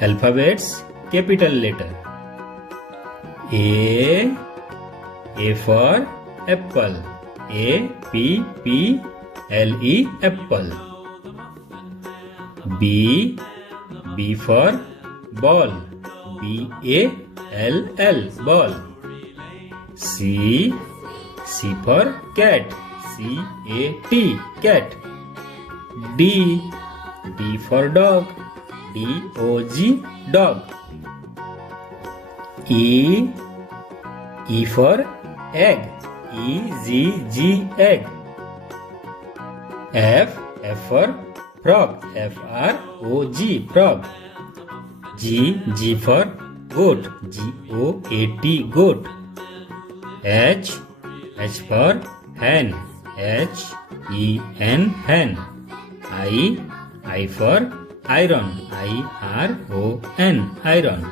Alphabets, capital letter. A for apple. A-P-P-L-E, apple. B for ball. B-A-L-L, ball. C for cat. C-A-T, cat. D for dog. D-O-G, dog. E for egg. E-G-G, egg. F for frog. F-R-O-G, frog. G for goat. G-O-A-T, goat. H for hen. H-E-N, hen. I for iron. I-R-O-N, iron.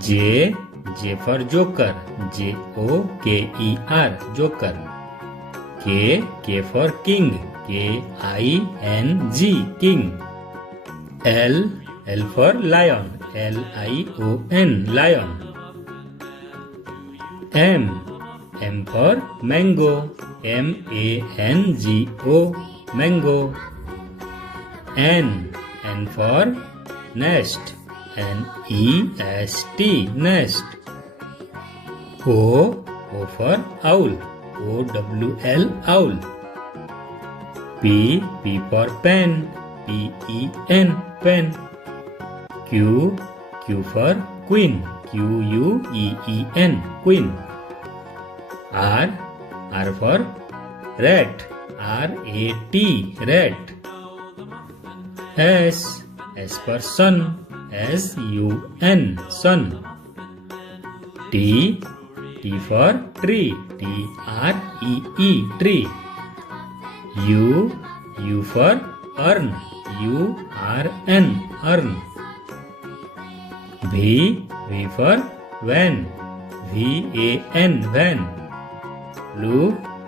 J for joker. J-O-K-E-R, joker. K for king. K-I-N-G, king. L for lion. L-I-O-N, lion. M for mango. M-A-N-G-O, mango. N for nest. N-E-S-T, nest. O for owl. O-W-L, owl. P for pen. P-E-N, pen. Q for queen. Q-U-E-E-N, queen. R for rat. R-A-T, rat. S for sun. S-U-N, sun. T for tree. T-R-E-E, tree. U for urn. U-R-N, urn. V for van. V-A-N, van.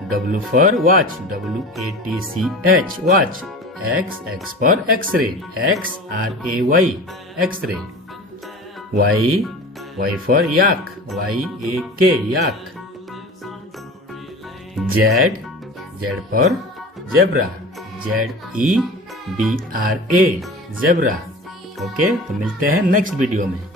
W for watch. W-A-T-C-H, watch. X for X-ray. X-R-A-Y, X-ray. Y for yak. Y-A-K, yak. Z for zebra. Z-E-B-R-A, zebra. Okay, तो मिलते हैं next video में.